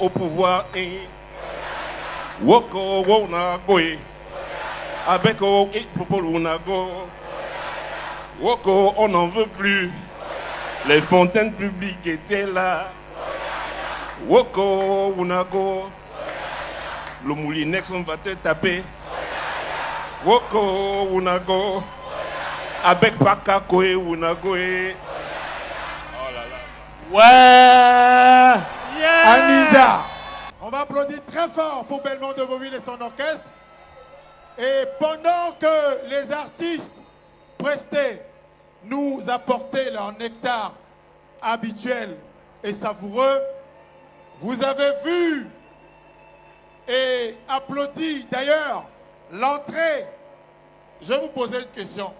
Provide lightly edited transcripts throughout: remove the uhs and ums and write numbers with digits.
au pouvoir. Woko wona goe. Avec o et popolunago. Woko, on n'en veut plus. Les fontaines publiques étaient là. Woko wunago. Le moulinex, on va te taper. Woko wunago. Avec Pakakoe wunagoe. Oh là là. Ouais. Yeah. Un ninja. On va applaudir très fort pour Belmont de Beauville et son orchestre. Et pendant que les artistes prestés nous apportaient leur nectar habituel et savoureux, vous avez vu et applaudi d'ailleurs l'entrée. Je vais vous poser une question.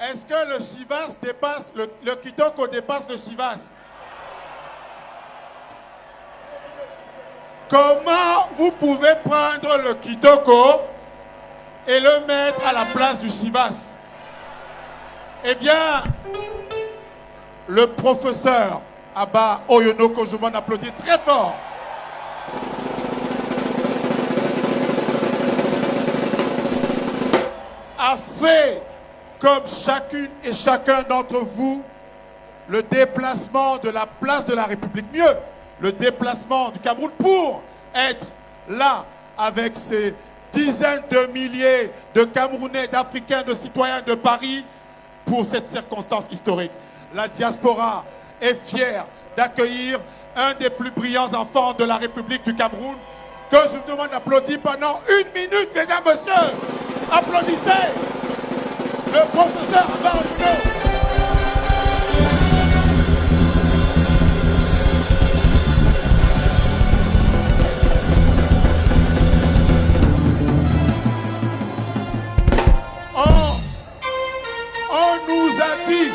Est-ce que le Chivas dépasse, le Kitoko dépasse le Chivas? Comment vous pouvez prendre le Kitoko et le mettre à la place du Chivas? Eh bien, le professeur Abba Oyonoko, je m'en applaudis très fort. A fait, comme chacune et chacun d'entre vous, le déplacement de la place de la République, mieux, le déplacement du Cameroun pour être là avec ces dizaines de milliers de Camerounais, d'Africains, de citoyens de Paris pour cette circonstance historique. La diaspora est fière d'accueillir un des plus brillants enfants de la République du Cameroun que je vous demande d'applaudir pendant 1 minute, mesdames, messieurs. Applaudissez le professeur Abba Oyonoko. On nous a dit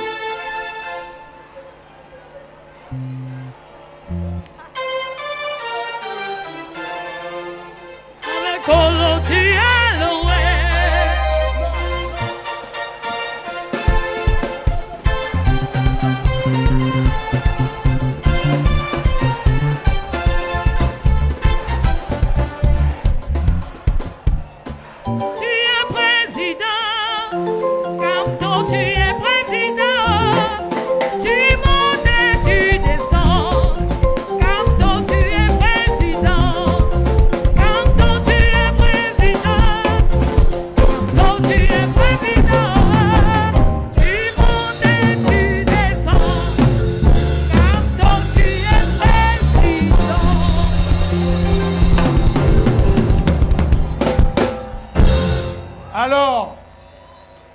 alors,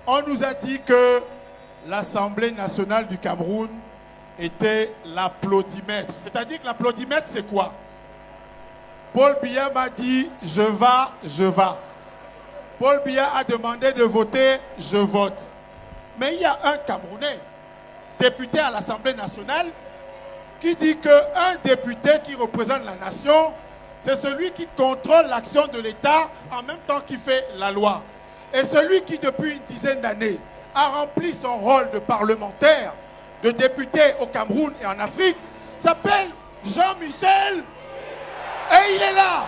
on nous a dit que l'Assemblée nationale du Cameroun était l'applaudimètre. C'est-à-dire que l'applaudimètre, c'est quoi? Paul Biya m'a dit « je vas, je vas ». Paul Biya a demandé de voter « je vote ». Mais il y a un Camerounais, député à l'Assemblée nationale, qui dit qu'un député qui représente la nation, c'est celui qui contrôle l'action de l'État en même temps qu'il fait la loi. Et celui qui, depuis une dizaine d'années, a rempli son rôle de parlementaire, de député au Cameroun et en Afrique, s'appelle Jean-Michel. Et il est là.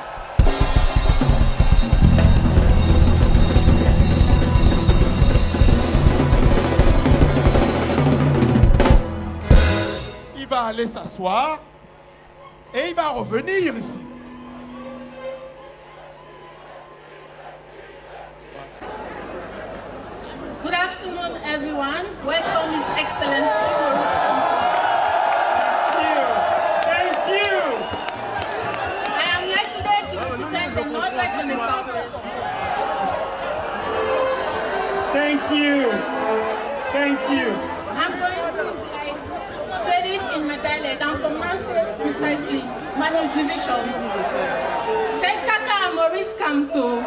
Il va aller s'asseoir et il va revenir ici. Good afternoon, everyone. Welcome, His Excellency Maurice Kamto. Thank you. I am here today to represent the Northwest and the Southwest. Thank you. Thank you. I'm going to say it in my dialect. I'm from Manfred, precisely. Manu Division. Say Kaka Maurice Kamto.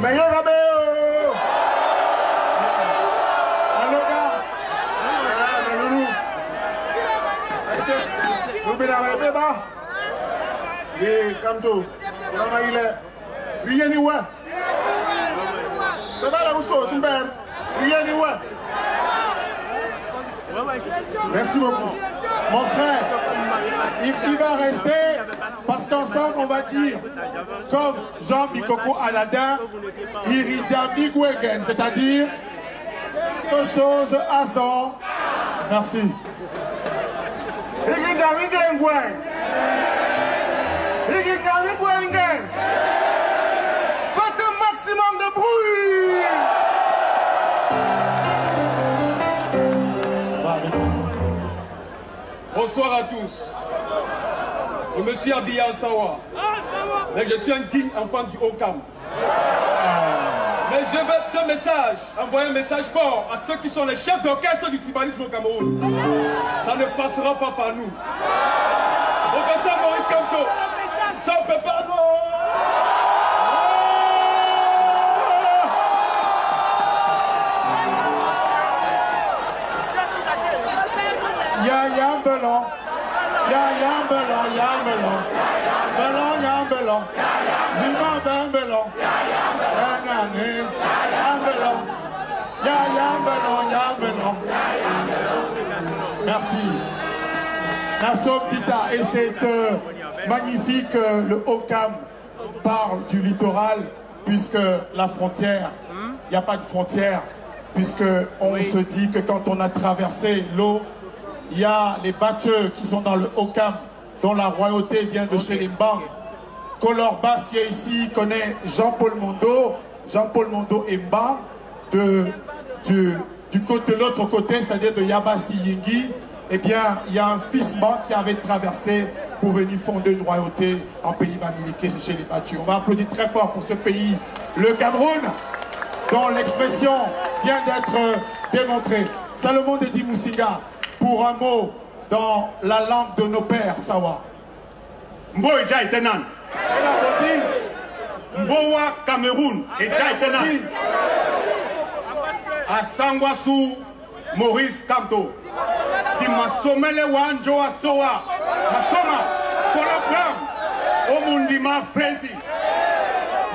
Meilleur Rabéo! Allô, gars! Nous venons à bas. Et comme tout, il est. Rien n'y voit. T'as pas la où c'est, Super? Rien n'y voit. Merci beaucoup. Mon frère, il va rester parce qu'ensemble on va dire, comme Jean Bikoko Aladin, Iridjami Gwegen, c'est-à-dire quelque chose à son. Merci. Faites un maximum de bruit. Bonsoir à tous. Je me suis habillé en Sawa, mais je suis un digne enfant du Okam. Mais je veux ce message, envoyer un message fort à ceux qui sont les chefs d'orchestre du tribalisme au Cameroun. Ça ne passera pas par nous. Professeur Maurice Kamto, ça ne peut pas. Il y a un melon. Il y a un melon, il y a un melon. Melon, il y a un melon. Zuma, un melon. Un melon. Il y a un melon, il y a un melon. Merci. Nassau Tita. Et c'est magnifique, le Okam parle du littoral, puisque la frontière, il n'y a pas de frontière, puisque on se dit que quand on a traversé l'eau, il y a les batteux qui sont dans le Okam, dont la royauté vient de chez les Mbang. Color Basse qui est ici connaît Jean-Paul Mondo. Jean-Paul Mondo est Mbang de l'autre côté, c'est-à-dire de Yabassi Yingi. Eh bien, il y a un fils Mbang qui avait traversé pour venir fonder une royauté en pays Bamileke, c'est chez les battus. On va applaudir très fort pour ce pays, le Cameroun, dont l'expression vient d'être démontrée. Salomon Dedi Moussinga, pour un mot dans la langue de nos pères, Sawa. Mboy Jai Tenan. Et la Bodine. Mbowa Cameroun. Et Jai Tenan. À Sangwasu, Maurice Kamto. Ti masomele wanjo asoa. Masoma. Kolokram. Omundima Frezi.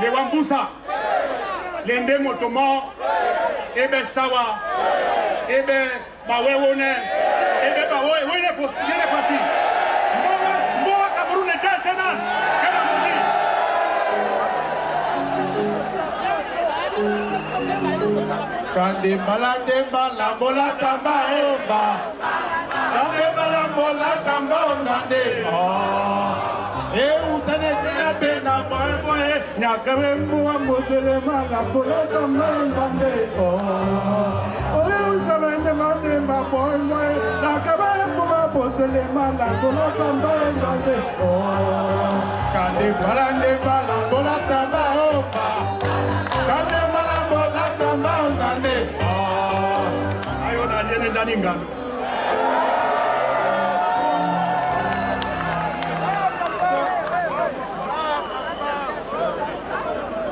Le Wambusa. Lende Motomo. Ebe Sawa. Ebe Bawewone. Ebe Bawe. Wene Pasi. Mbowa Cameroun et Jai Tenan. Kande balade bala tamba oba. Kande bala tamba ondande. Utane tina tena boe. Nyakare mwa mozele bola tamba ondande. Utane mate ma boe. Nyakare mwa mozele bola tamba ondande. Kande balade bola tamba oba. Kande bola tamba ondande. Ayo na jene daninga.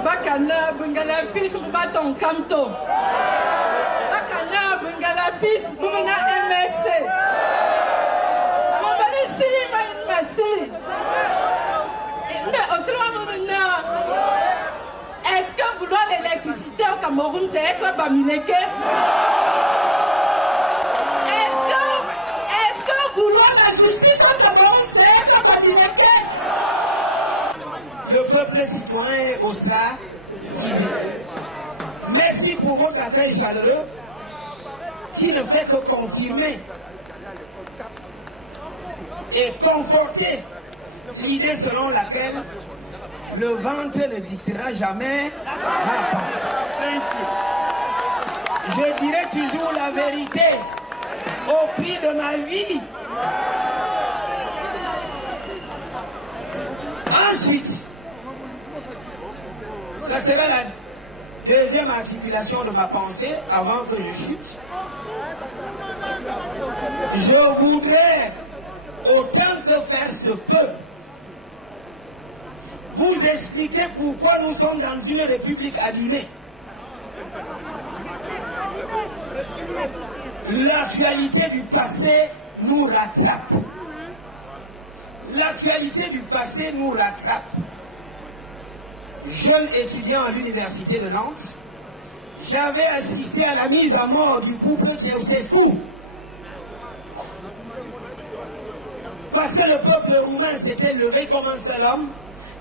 Bakana Bungala fils Baton Kamto. Bakana Bungala fils Bungala MSC. Mon bali siri ma siri. Est-ce que vouloir l'électricité au Cameroun c'est être Bamileke? Est-ce que vouloir la justice au Cameroun c'est être Bamileke? Le peuple citoyen au stade civil. Merci pour votre accueil chaleureux qui ne fait que confirmer et conforter l'idée selon laquelle le ventre ne dictera jamais ma pensée. Je dirai toujours la vérité au prix de ma vie. Ensuite, ça sera la deuxième articulation de ma pensée avant que je chute. Je voudrais, autant que faire se peut, vous expliquer pourquoi nous sommes dans une république abîmée. L'actualité du passé nous rattrape. L'actualité du passé nous rattrape. Jeune étudiant à l'université de Nantes, j'avais assisté à la mise à mort du couple Ceausescu. parce que le peuple roumain s'était levé comme un seul homme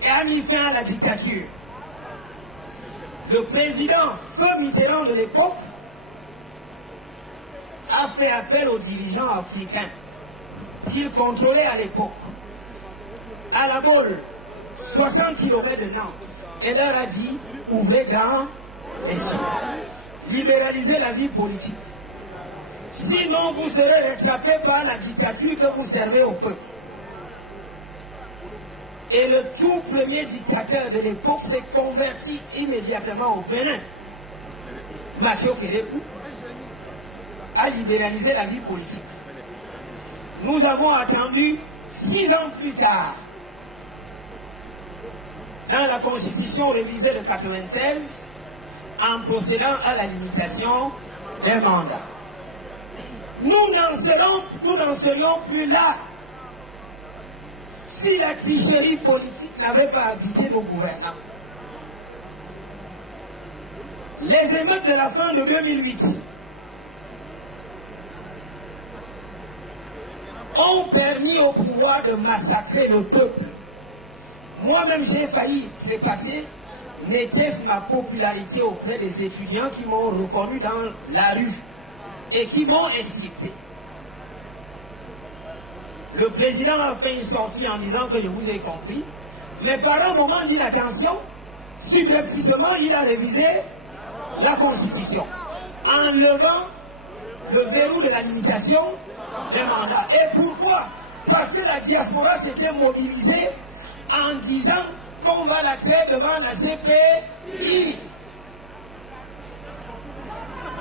et a mis fin à la dictature. Le président Feu Mitterrand de l'époque a fait appel aux dirigeants africains qu'il contrôlait à l'époque, à la Baule, 60 km de Nantes, et leur a dit, ouvrez grand les yeux, libéralisez la vie politique. Sinon, vous serez rattrapé par la dictature que vous servez au peuple. Et le tout premier dictateur de l'époque s'est converti immédiatement au Bénin. Mathieu Kérékou a libéralisé la vie politique. Nous avons attendu 6 ans plus tard, dans la Constitution révisée de 1996, en procédant à la limitation des mandats. Nous n'en serions plus là si la tricherie politique n'avait pas habité nos gouvernants. Les émeutes de la fin de 2008 ont permis au pouvoir de massacrer le peuple. Moi-même, j'ai failli trépasser, n'était-ce ma popularité auprès des étudiants qui m'ont reconnu dans la rue et qui m'ont extirpé. Le président a fait une sortie en disant que je vous ai compris, mais par un moment d'inattention, subrepticement, il a révisé la Constitution, en levant le verrou de la limitation des mandats. Et pourquoi? Parce que la diaspora s'était mobilisée en disant qu'on va la créer devant la CPI.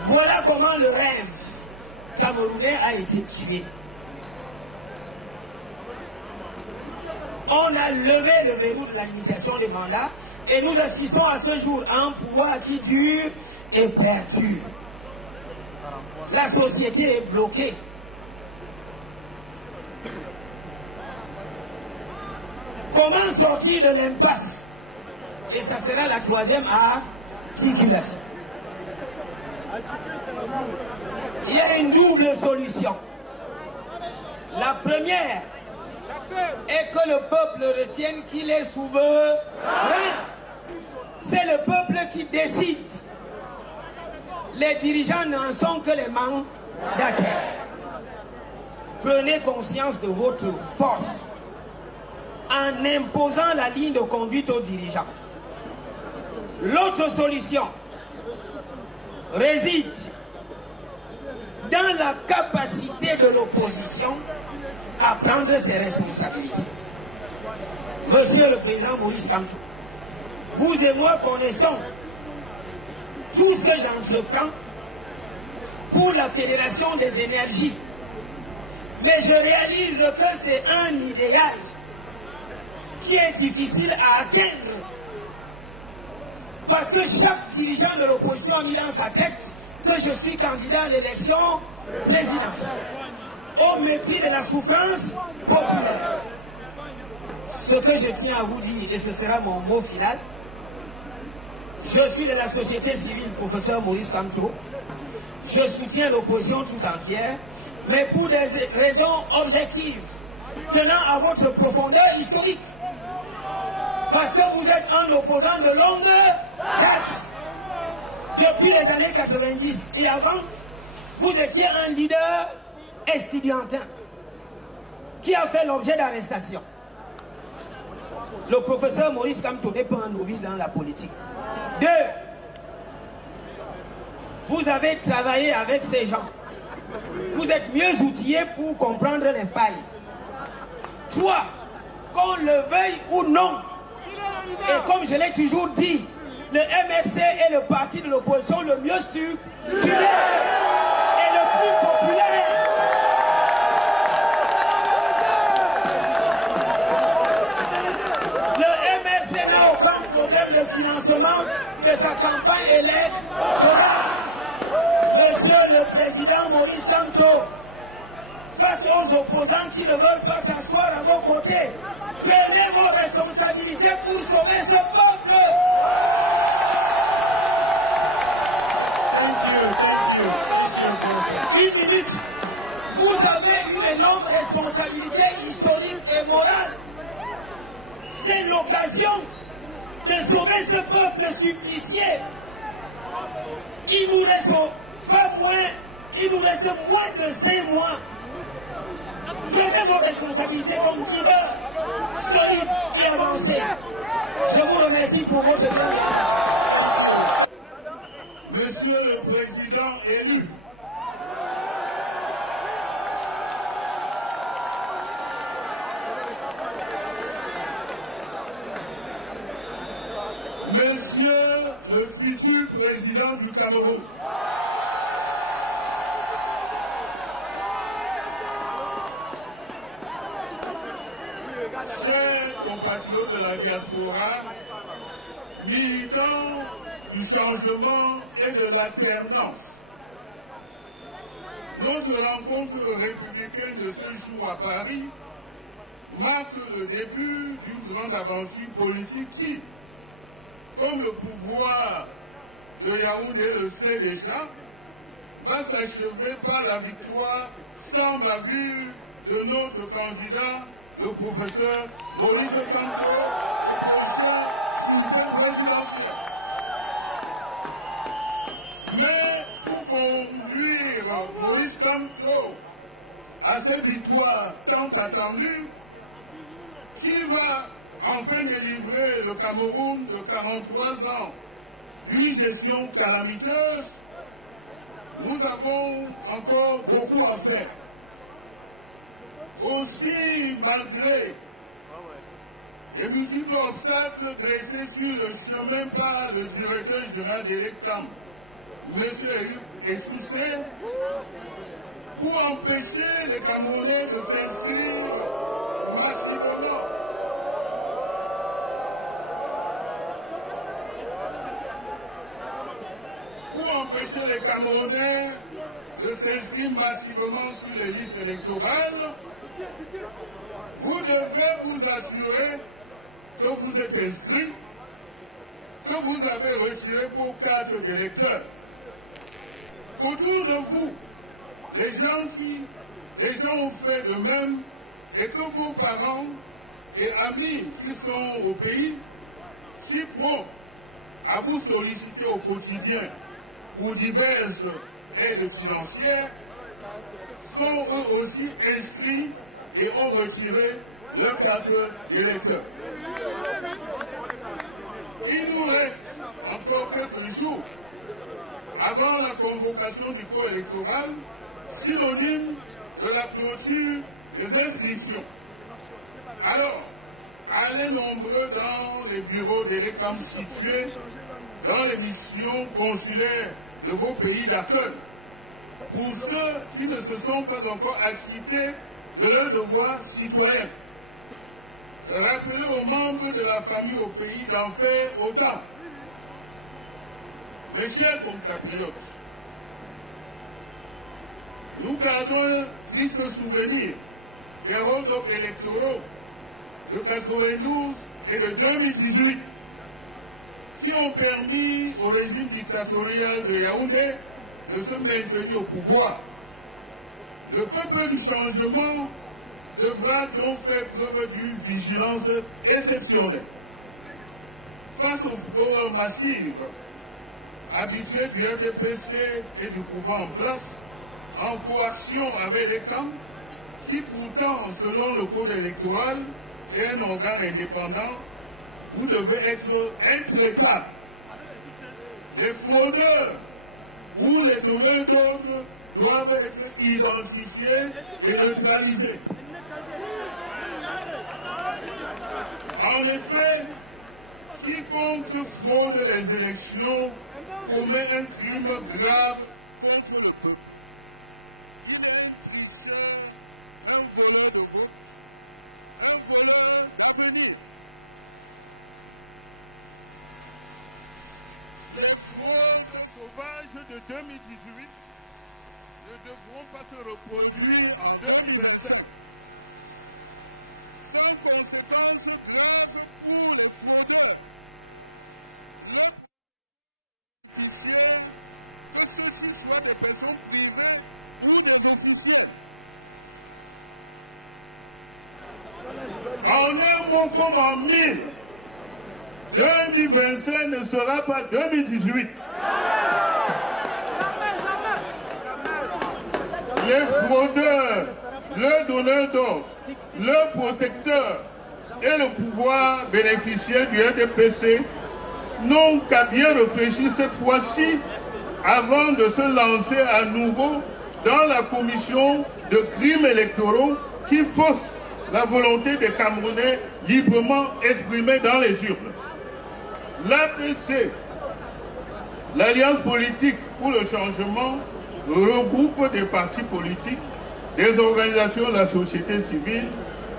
Voilà comment le rêve camerounais a été tué. On a levé le verrou de la limitation des mandats et nous assistons à ce jour à un pouvoir qui dure et perdure. La société est bloquée. Comment sortir de l'impasse? Et ça sera la troisième articulation. Il y a une double solution. La première est que le peuple retienne qu'il est souverain. C'est le peuple qui décide. Les dirigeants n'en sont que les mandataires. Prenez conscience de votre force en imposant la ligne de conduite aux dirigeants. L'autre solution réside dans la capacité de l'opposition à prendre ses responsabilités. Monsieur le Président Maurice Kamto, vous et moi connaissons tout ce que j'entreprends pour la Fédération des énergies. Mais je réalise que c'est un idéal qui est difficile à atteindre. Parce que chaque dirigeant de l'opposition a mis dans sa tête que je suis candidat à l'élection présidentielle, au mépris de la souffrance populaire. Ce que je tiens à vous dire, et ce sera mon mot final, je suis de la société civile, professeur Maurice Kamto. Je soutiens l'opposition tout entière, mais pour des raisons objectives, tenant à votre profondeur historique. Parce que vous êtes un opposant de longue date. Depuis les années 90 et avant, vous étiez un leader estudiantin qui a fait l'objet d'arrestation. Le professeur Maurice Kamto n'est pas un novice dans la politique. 2. Vous avez travaillé avec ces gens. Vous êtes mieux outillés pour comprendre les failles. 3. Qu'on le veuille ou non, et comme je l'ai toujours dit, le MRC est le parti de l'opposition le mieux structuré et le plus populaire. Le MRC n'a aucun problème de financement de sa campagne électorale. Monsieur le Président Maurice Kamto, face aux opposants qui ne veulent pas s'asseoir à vos côtés, prenez vos responsabilités pour sauver ce peuple. Thank you. 1 minute. Vous avez une énorme responsabilité historique et morale. C'est l'occasion de sauver ce peuple supplicié. Il nous reste moins de 5 mois. Prenez vos responsabilités comme leader solide et avancé. Je vous remercie pour votre bien. Monsieur le Président élu, Monsieur le futur Président du Cameroun, chers compatriotes de la diaspora, militants du changement et de l'alternance, notre rencontre républicaine de ce jour à Paris marque le début d'une grande aventure politique qui, comme le pouvoir de Yaoundé le sait déjà, va s'achever par la victoire sans bavure de notre candidat, le professeur Maurice Kamto, le professeur Philippe présidentiel. Mais pour conduire Maurice Kamto à cette victoire tant attendue, qui va enfin délivrer le Cameroun de 43 ans d'une gestion calamiteuse, nous avons encore beaucoup à faire. Aussi, malgré les multiples obstacles dressés sur le chemin par le directeur général de l'ECAM, M. Etoussé, pour empêcher les Camerounais de s'inscrire massivement sur les listes électorales, vous devez vous assurer que vous êtes inscrit, que vous avez retiré vos cartes d'électeurs, qu'autour de vous, les gens ont fait de même et que vos parents et amis qui sont au pays, si prompts à vous solliciter au quotidien pour diverses aides financières, sont eux aussi inscrits et ont retiré leur carte d'électeur. Il nous reste encore quelques jours avant la convocation du corps électoral, synonyme de la clôture des inscriptions. Alors, allez nombreux dans les bureaux des réclams situés dans les missions consulaires de vos pays d'accueil. Pour ceux qui ne se sont pas encore acquittés de leurs devoirs citoyens, rappelez aux membres de la famille au pays d'en faire autant. Mes chers compatriotes, nous gardons un triste souvenir des hold-up électoraux de 92 et de 2018 qui ont permis au régime dictatorial de Yaoundé de se maintenir au pouvoir. Le peuple du changement devra donc faire preuve d'une vigilance exceptionnelle. Face aux fraudes massives habituées du RDPC et du pouvoir en place, en coaction avec les camps, qui pourtant, selon le code électoral, est un organe indépendant, vous devez être intraitable. Les fraudeurs ou les donneurs d'ordre doivent être identifiés et neutralisés. En effet, quiconque fraude les élections commet un crime grave contre le peuple. Il est un tricheur, un voleur de vote, un voleur d'avenir. Les fraudes sauvages de 2018 ne devront pas se reproduire en 2025. Sans conséquences graves pour le fraudeur. Que ceux-ci soient des personnes privées ou des investisseurs. En un mot comme en mille, 2025 ne sera pas 2018. Les fraudeurs, le donneur d'ordre, le protecteur et le pouvoir bénéficiaire du RDPC n'ont qu'à bien réfléchir cette fois-ci avant de se lancer à nouveau dans la commission de crimes électoraux qui fausse la volonté des Camerounais librement exprimée dans les urnes. L'APC, l'Alliance politique pour le changement, regroupe des partis politiques, des organisations de la société civile,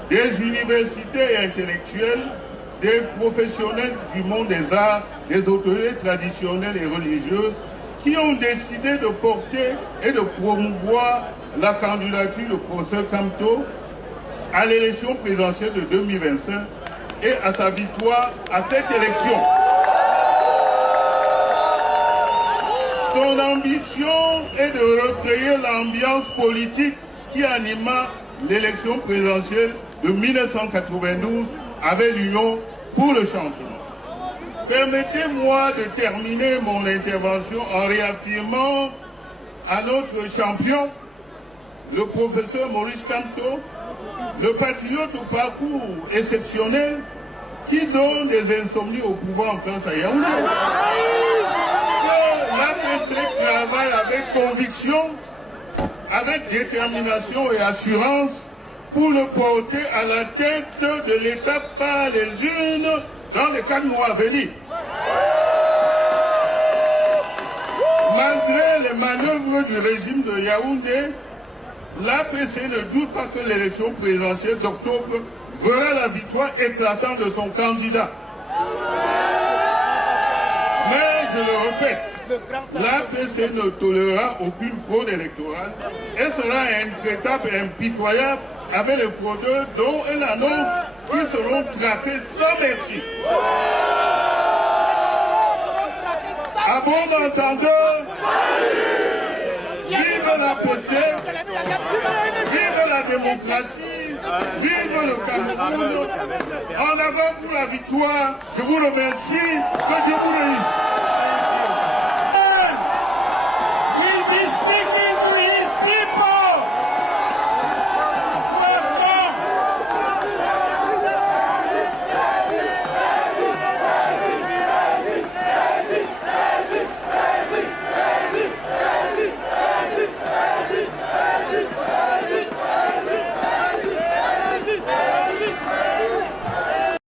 des universités et intellectuels, des professionnels du monde des arts, des autorités traditionnelles et religieuses qui ont décidé de porter et de promouvoir la candidature du professeur Kamto à l'élection présidentielle de 2025 et à sa victoire à cette élection. Son ambition est de recréer l'ambiance politique qui anima l'élection présidentielle de 1992 avec l'Union pour le changement. Permettez-moi de terminer mon intervention en réaffirmant à notre champion, le professeur Maurice Kamto, le patriote au parcours exceptionnel qui donne des insomnies au pouvoir en place à Yaoundé. L'APC travaille avec conviction, avec détermination et assurance pour le porter à la tête de l'État par les urnes dans les 4 mois à venir. Malgré les manœuvres du régime de Yaoundé, l'APC ne doute pas que l'élection présidentielle d'octobre verra la victoire éclatante de son candidat. Mais je le répète, l'APC ne tolérera aucune fraude électorale et sera intraitable et impitoyable avec les fraudeurs dont elle annonce qu'ils seront traqués sans merci. À bon entendeur, vive l'APC, vive la démocratie, vive le Cameroun. En avant pour la victoire, je vous remercie, que Dieu vous bénisse.